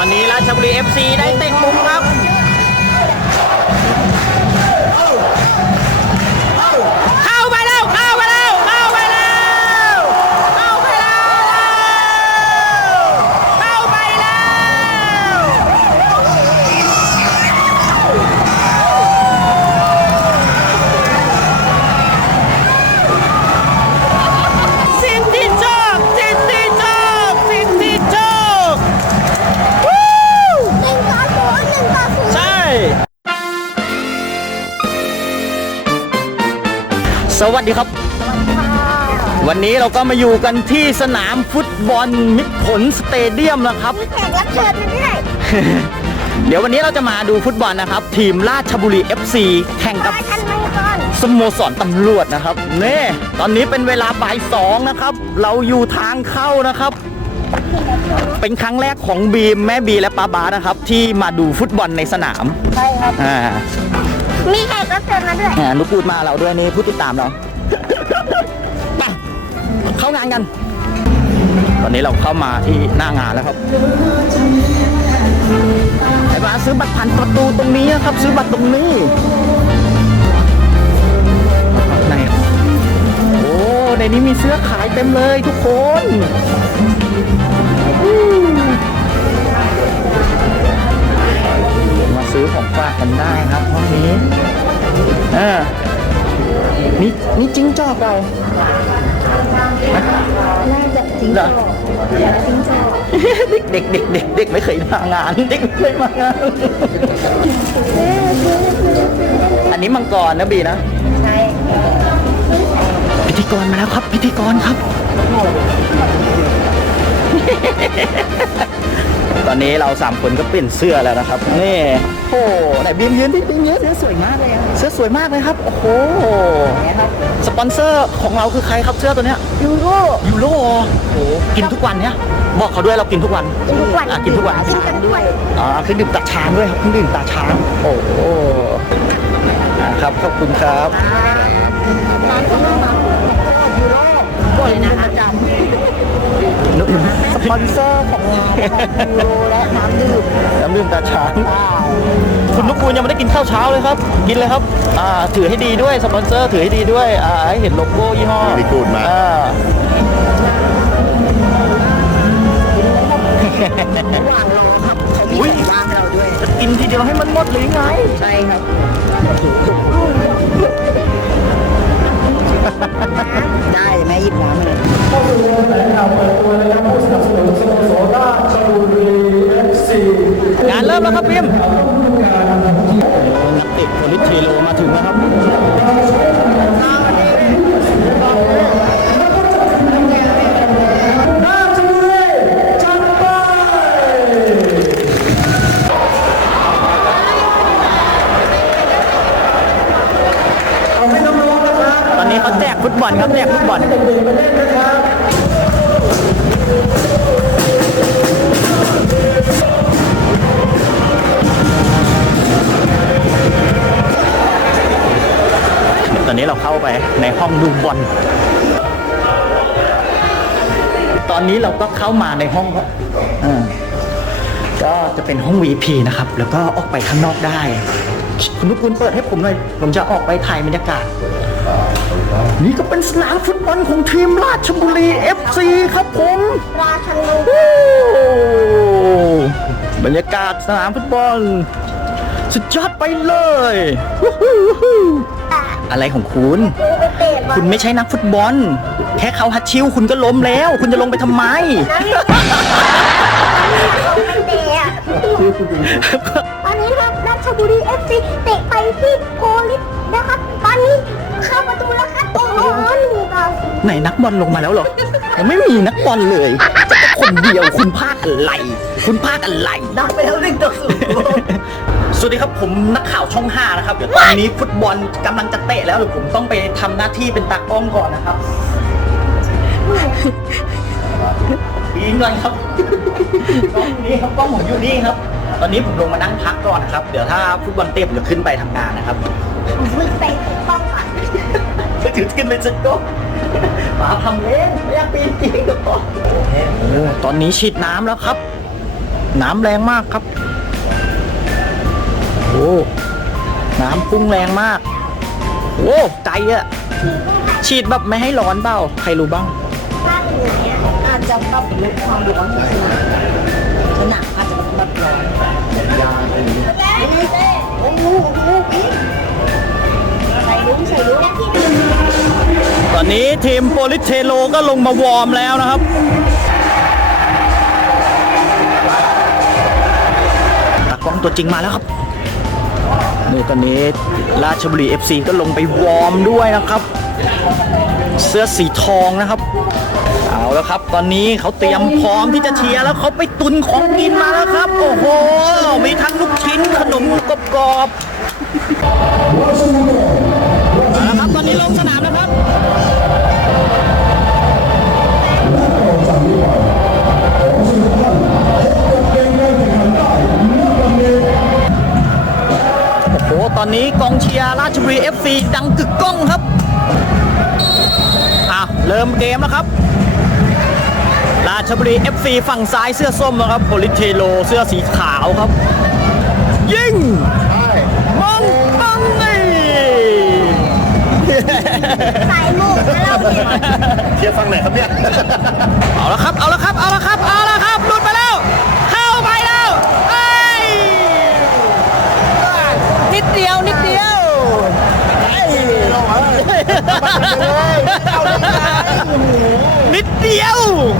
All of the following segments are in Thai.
อนนี้ราชบุรี FC ได้เตะมุมครับเข้า สวัสดีครับ วันนี้เราก็มาอยู่กันที่สนามฟุตบอลมิตรผลสเตเดียมนะครับมีแขกรับเชิญมาด้วยเดี๋ยววันนี้เราจะมาดูฟุตบอลนะครับ ทีมราชบุรี FC แข่งกับ มาทันมังกรสโมสรตำรวจนะครับเน่ตอนนี้เป็นเวลาบ่ายสองนะครับ เราอยู่ทางเข้านะครับ เป็นครั้งแรกของบีมแม่บีและป้าบาสนะครับ ที่มาดูฟุตบอลในสนามใช่ครับอ่า มาด้วยอ่านุกูดมาเราด้วยนี่ผู้ติดตามเรา ไปเข้างานกัน ตอนนี้เราเข้ามาที่หน้างานแล้วครับไอ้บ้าซื้อบัตรผ่านประตูตรงนี้นะครับ ซื้อบัตรตรงนี้ไหนโอ้ในนี้มีเสื้อขายเต็มเลยทุกคนมาซื้อของฝากกันได้ครับห้องนี้ อ่านี่นี่จิ้งจอกเราน่าจะจริงเหรอจริงจอกเด็กเด็กเด็กเด็กไม่เคยมางาน เด็กไม่เคยมางาน อันนี้มังกรนะบีนะ ใช่พิธีกรมาแล้วครับ พิธีกรครับ ตอนนี้เราสามคนก็เปลี่ยนเสื้อแล้วนะครับ นี่ โอ้ไหนบีมยืนที่บีมยืนเสื้อสวยมากเลยเสื้อสวยมากเลยครับ โอ้โหสปอนเซอร์ของเราคือใครครับเสื้อตัวเนี้ยยูโรยูโรโอ้โหกินทุกวันเนี้ยบอกเขาด้วยเรากินทุกวันกินทุกวันอะกินทุกวันกินกันด้วยอ่าเครื่องดื่มตาช้างด้วยครับเครื่องดื่มตาช้างโอ้โหอ่าครับขอบคุณครับร้านของเรามายูโรบ่อยนะประจนุ๊กำสปอนเซอร์ของเรายูโรและน้ำดื่มน้ำดื่มตาช้าง คุณนุกคูณยังไม่ได้กินข้าวเช้าเลยครับ กินเลยครับอ่าถือให้ดีด้วยสปอนเซอร์ถือให้ดีด้วยอ่าให้เห็นโลโก้ยี่ห้อ Very good มาก อ่าระหว่างรอครับเขามีของว่างให้เราด้วยจะกินทีเดียวให้มันหมดหรือไง ใช่ครับ ได้แม่หยิบน้ำเลยงานเริ่มแล้วครับพิมนั อลครับแจกฟุตบอลตอนนี้เราเข้าไปในห้องดูบอลตอนนี้เราก็เข้ามาในห้องอ่าก็จะเป็นห้อง VP นะครับ แล้วก็ออกไปข้างนอกได้ คุณนุกคุณเปิดให้ผมหน่อย ผมจะออกไปถ่ายบรรยากาศ นี่ก็เป็นสนามฟุตบอลของทีมราชบุรี FC ครับผมราชันมังกรวู้บรรยากาศสนามฟุตบอล สุดยอดไปเลยวู้ฮู้วู้ฮู้อะไรของคุณกูไปเตะบอลคุณไม่ใช่นักฟุตบอล แค่เขาฮัดชิวคุณก็ล้มแล้ว คุณจะลงไปทำไมเตะอะตอนนี้ครับราชบุรีเอฟซีเตะไปที่โพลิสนะครับตอนนี้ ไหนนักบอลลงมาแล้วเหรอยังไม่มีนักบอลเลยจะเป็นคนเดียวคุณพลาดอะไรคุณพลาดอะไรดังไปแล้วหนึ่งต่อศูนย์สวัสดีครับผมนักข่าวช่อง 5 นะครับ เดี๋ยวตอนนี้ฟุตบอลกำลังจะเตะแล้วเดี๋ยวผมต้องไปทำหน้าที่เป็นตากล้องก่อนนะครับยิงเลยครับกล้องอยู่นี่ครับกล้องผมอยู่นี่ครับ ตอนนี้ผมลงมานั่งพักก่อนนะครับ เดี๋ยวถ้าฟุตบอลเตะผมจะขึ้นไปทำงานนะครับมึงไปถูกต้องก่ อนจะถือขึ้นเป็นสก็ป๋าทำเล่นไม่อยากปีนจริงกับตอนตอนนี้ฉีดน้ำแล้วครับ น้ำแรงมากครับ โอ้น้ำพุ่งแรงมากโอ้ไกลอะฉีดแบบไม่ให้ร้อนเปล่าใครรู้บ้างบ้านอยู่เนี่ยอาจจะปรับลดความร้อนของสนามสนามอาจจะลดร้อนโอ้โหใส่ลุ้งใส่ลุ้งตอ นี้ทีมโปลิสเทโลก็ลงมาวอร์มแล้วนะครับตากล้องตัวจริงมาแล้วครับนี่ตอนนี้ราชบุรี FC ก็ลงไปวอร์มด้วยนะครับ เสื้อสีทองนะครับ เอาแล้วครับ ตอนนี้เขาเตรียมพร้อมที่จะเชียร์แล้วเขาไปตุนของกินมาแล้วครับ โอ้โห มีทั้งลูกชิ้นขนมกรอบๆ เอาละครับตอนนี้ลงสนามแล้วครับโอ้โหตอนนี้กองเชียร์ราชบุรี FC ดังกึกก้องครับอะเริ่มเกมแล้วครับ ราชบุรี FC ฝั่งซ้ายเสื้อส้มนะครับโพลิเทโลเสื้อสีขาวครับ ยิง ใส่หมวกแล้วเราเก็บเชียร์ฟังไหนครับเนี่ยเอาละครับ เอาละครับ เอาละครับ เอาละครับ หลุดไปแล้ว เข้าไปแล้วเอ้ยนิดเดียว นิดเดียวเอ้ยนิดเดียว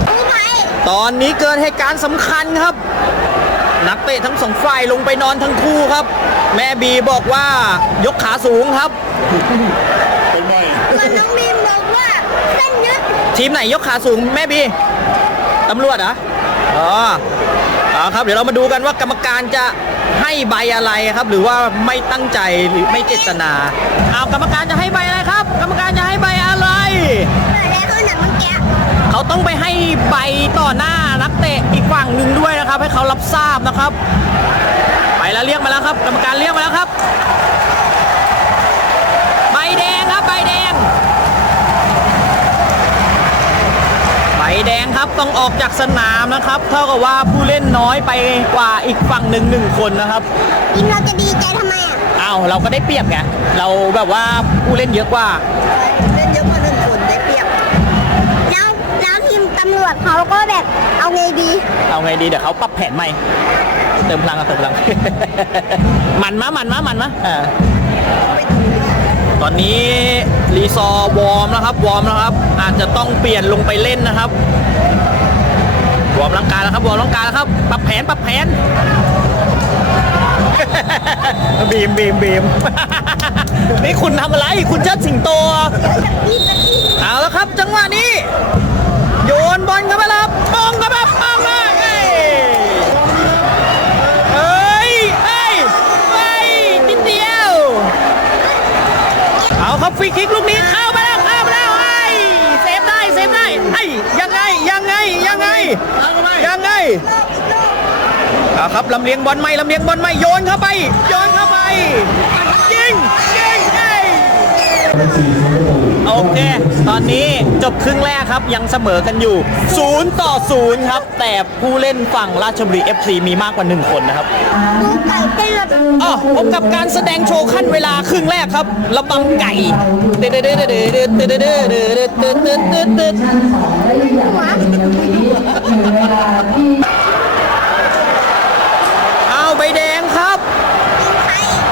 กู้ภัยตอนนี้เกิดเหตุการณ์สำคัญครับ นักเตะทั้งสองฝ่ายลงไปนอนทั้งคู่ครับ แม่บีบอกว่ายกขาสูงครับ ทีมไหนยกขาสูงแม่บีตำรวจเหรออ๋อเอาครับเดี๋ยวเรามาดูกันว่ากรรมการจะให้ใบอะไรครับ หรือว่าไม่ตั้งใจหรือไม่เจตนาเอากรรมการจะให้ใบอะไรครับ กรรมการจะให้ใบอะไรเปิดได้ขึ้นหนังเมื่อกี้เขาต้องไปให้ใบต่อหน้านักเตะอีกฝั่งหนึ่งด้วยนะครับ ให้เขารับทราบนะครับ ไปแล้วเรียกมาแล้วครับ กรรมการเรียกมาแล้วครับใบแดงครับ ใบแดง ใบ แดงครับต้องออกจากสนามนะครับ เท่ากับว่าผู้เล่นน้อยไปกว่าอีกฝั่งหนึ่งหนึ่งคนนะครับบีมเราจะดีใจทำไมอะอ้าวเราก็ได้เปรียบไงเราแบบว่าผู้เล่นเยอะกว่าเล่นเยอะกว่าหนึ่งคนได้เปรียบแล้วแล้วทีมตำรวจเขาก็แบบเอาไงดี เอาไงดีเดี๋ยวเขาปรับแผนใหม่เติมพลังกันเติมพลังมันมะมันมะมันมะอ่า ตอนนี้รีซอวอร์มนะครับวอร์มนะครับ อาจจะต้องเปลี่ยนลงไปเล่นนะครับวอร์มร่างกายแล้วครับวอร์มร่างกายแล้วครับปรับแผนปรับแผนบีมบีมบีมนี่คุณทำอะไรคุณเชิดสิงโตเอาแล้วครับ จังหวะนี้ โยนบอลเข้าไปแล้วครับมองเข้าไปมองมาเอ้ย เอาครับลำเลียงบอลไม่ลำเลียงบอลไม่โยนเข้าไป โยนเข้าไปยิงยิงเอ้ยโอเค ตอนนี้จบครึ่งแรกครับยังเสมอกันอยู่ 0 ต่อ 0 ครับ แต่ผู้เล่นฝั่งราชบุรี FC มีมากกว่า 1 คนนะครับไก่เต้อ๋อพบกับการแสดงโชว์ขั้นเวลาครึ่งแรกครับระบำไก่เดเดเดเดเดเดเดเดเดเดเดเดเดเดเดเอาใบแดงครับ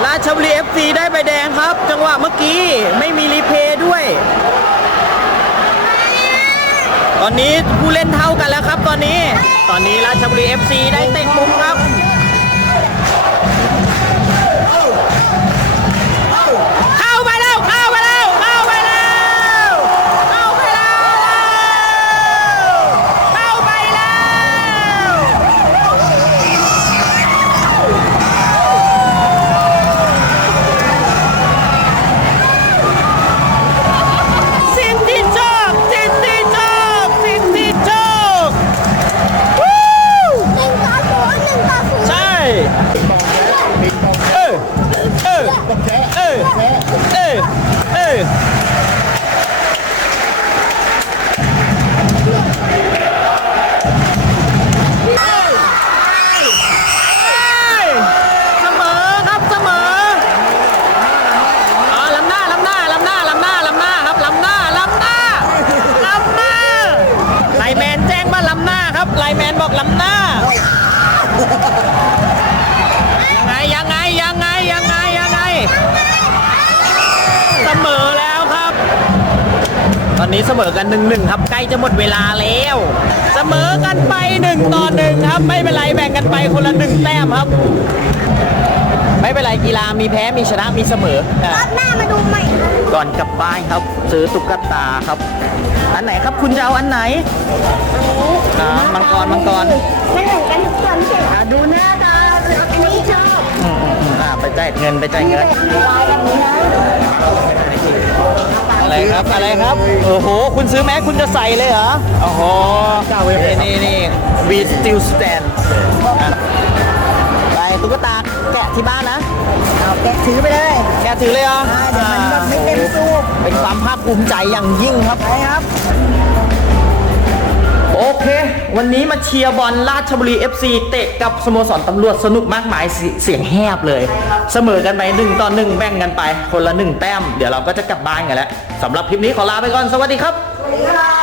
ราชบุรี FC ได้ใบแดงครับ จังหวะเมื่อกี้ไม่มีรีเพย์ด้วย ตอนนี้ผู้เล่นเท่ากันแล้วครับ ตอนนี้ ตอนนี้ราชบุรี FC ได้เตะมุมครับ เสมอกันหนึ่งหนึ่งครับใกล้จะหมดเวลาแล้ว เสมอกันไปหนึ่งต่อหนึ่งครับไม่เป็นไรแบ่งกันไปคนละหนึ่งแต้มครับ ไม่เป็นไรกีฬามีแพ้มีชนะมีเสมออะรอบหน้ามาดูใหม่ครับก่อนกลับบ้านครับ ซื้อตุ๊กตาครับ อันไหนครับคุณจะเอาอันไหนอ่ามังกรมังกรไม่เหมือนกันทุกคนใช่ไหมดูหน้าตาอันนี้ชอบอืมอืมอืมอ่าไปจ่ายเงินไปจ่ายเงินลายแบบนี้นะ อะไรครับอะไรครับ โอ้โห คุณซื้อแม็กคุณจะใส่เลยเหรอ โอ้โห นี่นี่นี่ we still stand อะไปตุ๊กตาแกะที่บ้านนะ เอาแกะถือไปเลย แกะถือเลยเหรออ่าเดี๋ยวมันแบบไม่เต็มตู้เป็นความภาคภูมิใจอย่างยิ่งครับไปครับ โอเค วันนี้มาเชียร์บอลราชบุรี FC เตะกับสโมสรตำรวจสนุกมากมายเสเสียงแหบเลย เสมอกันไปหนึ่งต่อหนึ่งแบ่งกันไป คนละหนึ่งแต้ม เดี๋ยวเราก็จะกลับบ้านกันแล้วสำหรับคลิปนี้ขอลาไปก่อน สวัสดีครับ สวัสดีครับ